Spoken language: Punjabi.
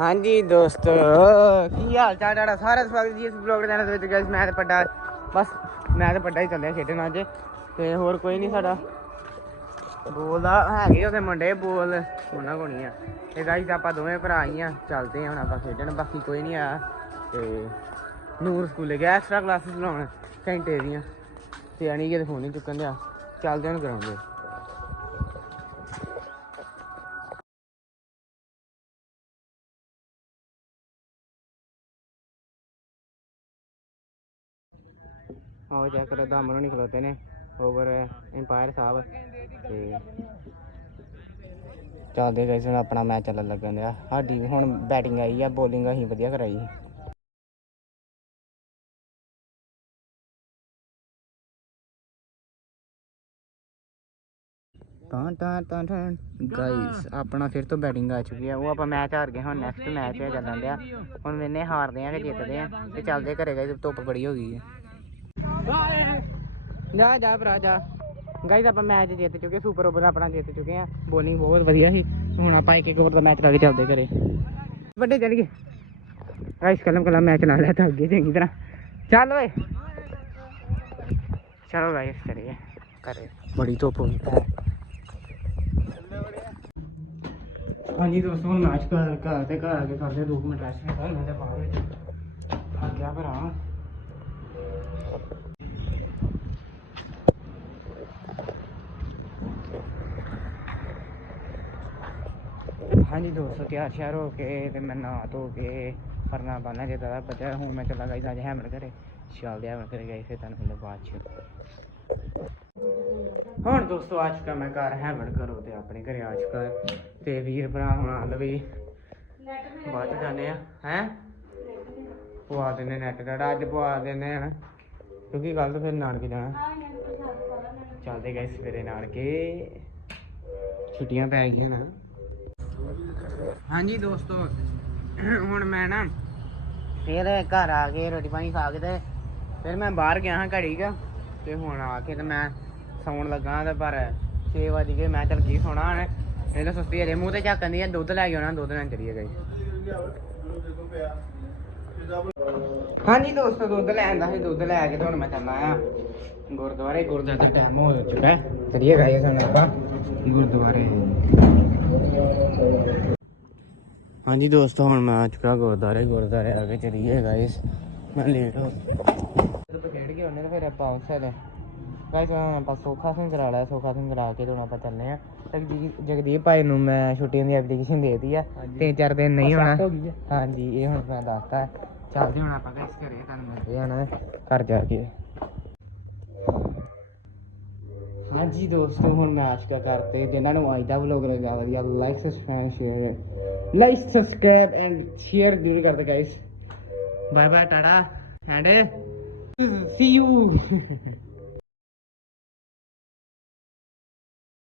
ਹਾਂਜੀ ਦੋਸਤੋ, ਕੀ ਹਾਲ ਚਾਲ ਤੁਹਾਡਾ? ਸਾਰਾ ਸਵਾਗਤ ਜੀ ਇਸ ਬਲੌਗ ਦੇ ਵਿੱਚ ਗਾਇਸ ਮੈਂ ਤਾਂ ਪੱਡਾ ਬਸ ਮੈਂ ਤਾਂ ਪੱਡਾ ਹੀ ਚੱਲਿਆ ਖੇਡਣ ਅੱਜ, ਤੇ ਹੋਰ ਕੋਈ ਨਹੀਂ ਸਾਡਾ। ਬੋਲਦਾ ਹੈਗੇ ਉਹਦੇ ਮੁੰਡੇ, ਬੋਲ। ਉਹਨਾਂ ਕੋਲ ਨਹੀਂ ਆ? ਤੇ ਗਾਇਸ ਆਪਾਂ ਦੋਵੇਂ ਭਰਾ ਹੀ ਆ, ਚੱਲਦੇ ਆ ਹੁਣ ਆਪਾਂ ਖੇਡਣ, ਬਾਕੀ ਕੋਈ ਨਹੀਂ ਆ। ਤੇ ਨੂਰ ਸਕੂਲੇ ਗਿਆ ਐਕਸਟਰਾ ਕਲਾਸਿਸ ਲਾਉਣ, ਘੰਟੇ ਦੀਆਂ। ਤੇ ਅਣੀ ਕੇ ਫੋਨ ਨਹੀਂ ਚੁੱਕਣ ਦਿਆ। ਚੱਲਦੇ ਹਾਂ ਗਰਾਉਂਡ ਆਓ ਚੈੱਕ ਕਰ ਦਮ ਨੂੰ ਖਲੋਤੇ ਨੇ। ਓਵਰ ਐਮਪਾਇਰ ਸਾਹਿਬ। ਤੇ ਚੱਲਦੇ ਗਏ ਹੁਣ ਆਪਣਾ ਮੈਚ ਚੱਲਣ ਲੱਗਣ ਡਿਆ। ਸਾਡੀ ਹੁਣ ਬੈਟਿੰਗ ਆਈ ਆ ਬੋਲਿੰਗ ਅਸੀਂ ਵਧੀਆ ਕਰਾਈ। ਤਾਂ ਤਾਂ ਤਾਂ ਤਾਂ ਗਾਇਸ ਆਪਣਾ ਫਿਰ ਤੋਂ ਬੈਟਿੰਗ ਆ ਚੁੱਕੀ ਆ। ਉਹ ਆਪਾਂ ਮੈਚ ਹਾਰ ਗਏ, ਹੁਣ ਨੈਕਸਟ ਮੈਚ ਹੈ ਚੱਲਣ ਡਿਆ। ਹੁਣ ਮੈਨੇ ਹਾਰਦੇ ਆ ਕਿ ਜਿੱਤਦੇ ਆ। ਤੇ ਚੱਲਦੇ ਘਰੇ ਗਏ, ਧੁੱਪ ਬੜੀ ਹੋ ਗਈ ਹੈ ਜਾ ਜਾ ਭਰਾ, ਜਾ। ਗਾਇਸ, ਆਪਾਂ ਮੈਚ ਜਿੱਤ ਚੁੱਕੇ ਸੁਪਰ ਓਵਰ ਆਪਣਾ ਜਿੱਤ ਚੁੱਕੇ ਆ। ਬੋਲਿੰਗ ਬਹੁਤ ਵਧੀਆ ਸੀ। ਹੁਣ ਆਪਾਂ ਇੱਕ ਇੱਕ ਓਵਰ ਦਾ ਮੈਚ ਲਾ ਕੇ ਚੱਲਦੇ ਘਰੇ। ਵੱਡੇ ਚੱਲ ਗਏ। ਗਾਇਸ, ਕਲਮ ਕਲਮ ਮੈਚ ਲਾ ਲਿਆ ਤਾਂ ਅੱਗੇ ਚੰਗੀ ਤਰ੍ਹਾਂ। ਚੱਲ ਓਏ। ਚਲੋ ਗਾਇਸ, ਕਰੀਏ। ਘਰੇ ਬੜੀ ਧੁੱਪ ਹੋ ਗਈ ਹੈ। ਹਾਂਜੀ ਦੋਸਤੋ, ਹੁਣ ਮੈਚ ਕਰ ਘਰ ਤੇ ਘਰ ਆ ਕੇ ਕਰਦੇ 2 ਮਿੰਟ ਰੈਸਟ ਕਰ ਮੈਂ ਤੇ ਬਾਹਰ ਵਿੱਚ ਆ ਗਿਆ ਭਰਾ। ਹਾਂਜੀ ਦੋਸਤੋ ਤਿਆਰ ਸ਼ਿਆਰ ਹੋ ਕੇ ਤੇ ਮੈਂ ਨਹਾ ਧੋ ਕੇ ਪਰਨਾ ਬੰਨਾ ਜਿੱਦਾਂ ਦਾ ਬਚਿਆ ਹੁਣ ਮੈਂ ਚੱਲਾ ਗਈ ਅੱਜ ਹੈਮਰ ਘਰੇ। ਚੱਲਦੇ ਹੈਮਰ ਘਰੇ ਗਏ ਫਿਰ ਤੁਹਾਨੂੰ ਮਿਲਦਾ ਬਾਅਦ ਚ। ਹੁਣ ਦੋਸਤੋ ਆ ਚੁੱਕਾ ਮੈਂ ਘਰ ਹੈਮਰ ਕਰੋ ਤੇ ਆਪਣੇ ਘਰੇ ਆ ਚੁੱਕਾ ਤੇ ਵੀਰ ਭਰਾ ਹੁਣ ਆ ਲਵੇ ਬਾਅਦ ਚ ਜਾਂਦੇ ਆ। ਹੈ? ਪਵਾ ਦਿੰਦੇ ਨੈਟ ਦਾ ਅੱਜ ਪਵਾ ਦਿੰਦੇ ਹਨ ਨਾ ਕਿਉਂਕਿ ਕੱਲ ਤੋਂ ਫਿਰ ਨਾਨਕੇ ਜਾਣਾ। ਚੱਲਦੇ ਗਏ ਸਵੇਰੇ ਨਾਨਕੇ। ਛੁੱਟੀਆਂ ਪੈ ਗਈਆਂ ਨਾ। ਹਾਂਜੀ ਦੋਸਤੋ, ਹੁਣ ਮੈਂ ਨਾ ਫਿਰ ਘਰ ਆ ਕੇ ਰੋਟੀ ਪਾਣੀ ਖਾ ਕੇ ਤੇ ਫਿਰ ਮੈਂ ਬਾਹਰ ਗਿਆ ਹਾਂ ਘੜੀ ਕ ਤੇ ਹੁਣ ਆ ਕੇ ਤੇ ਮੈਂ ਸੌਣ ਲੱਗਾ ਤੇ ਪਰ 6 ਵਜ ਗਏ, ਮੈਂ ਚੱਲ ਕੀ ਸੋਣਾ ਹੁਣ? ਇਹ ਤਾਂ ਸੁਸਤੀ ਹਜੇ ਮੂੰਹ ਤੇ ਝਾਕਣ ਦੀ ਆ, ਦੁੱਧ ਲੈ ਕੇ ਆਉਣਾ, ਦੁੱਧ ਲੈਣ ਚਲੀਏ ਗਏ। ਹਾਂਜੀ ਦੋਸਤੋ, ਦੁੱਧ ਲੈਣ ਦਾ ਸੀ, ਦੁੱਧ ਲੈ ਕੇ ਤੇ ਹੁਣ ਮੈਂ ਚੱਲਾ ਆ। ਗੁਰਦੁਆਰੇ ਗੁਰਦੁਆਰੇ ਦਾ ਟਾਈਮ ਹੋ ਚੁੱਕਾ ਹੈ। ਚਲੀਏ ਗਾਇਸ ਹੁਣ ਆਪਾਂ ਗੁਰਦੁਆਰੇ। ਹਾਂਜੀ ਦੋਸਤੋ ਹੁਣ ਮੈਂ ਆ ਚੁੱਕਾ ਗੁਰਦੁਆਰੇ ਗੁਰਦੁਆਰੇ ਆ ਕੇ ਚਲੀਏ ਗਾਇਸ ਮੈਂ ਲੇਟ ਹੋ ਜਦੋਂ ਖੇਡ ਕੇ ਉਹਨੇ ਫਿਰ ਆਪਾਂ ਉਸੇ ਦੇ ਗਾਇਸ ਆਪਾਂ ਸੋਖਾ ਸਿੰਘ ਕਰਾ ਲਿਆ ਸੋਖਾ ਸਿੰਘ ਕਰਾ ਕੇ ਹੁਣ ਆਪਾਂ ਚੱਲਨੇ ਆ ਜਗਦੀਪ ਜਗਦੀਪ ਭਾਈ ਨੂੰ ਮੈਂ ਛੁੱਟੀਆਂ ਦੀ ਐਪਲੀਕੇਸ਼ਨ ਦਿੱਤੀ ਆ ਤਿੰਨ ਚਾਰ ਦਿਨ ਨਹੀਂ ਹੋਣਾ। ਹਾਂਜੀ ਇਹ ਹੁਣ ਮੈਂ ਦੱਸਤਾ। ਚੱਲਦੇ ਹੁਣ ਆਪਾਂ ਗਾਇਸ ਘਰੇ ਤੁਹਾਨੂੰ ਮਿਲਦੇ ਆ ਨਾ ਘਰ ਜਾ ਕੇ। ਹਾਂਜੀ ਦੋਸਤੋ ਹੁਣ ਮੈਂ ਆਸ਼ਕਾ ਕਰਤੇ ਜਿਨ੍ਹਾਂ ਨੂੰ ਅੱਜ ਦਾ ਵਲੌਗ ਲੱਗਾ ਵਧੀਆ like subscribe share like subscribe and share ਜ਼ਰੂਰ ਕਰਦੇ guys bye bye tata. And see you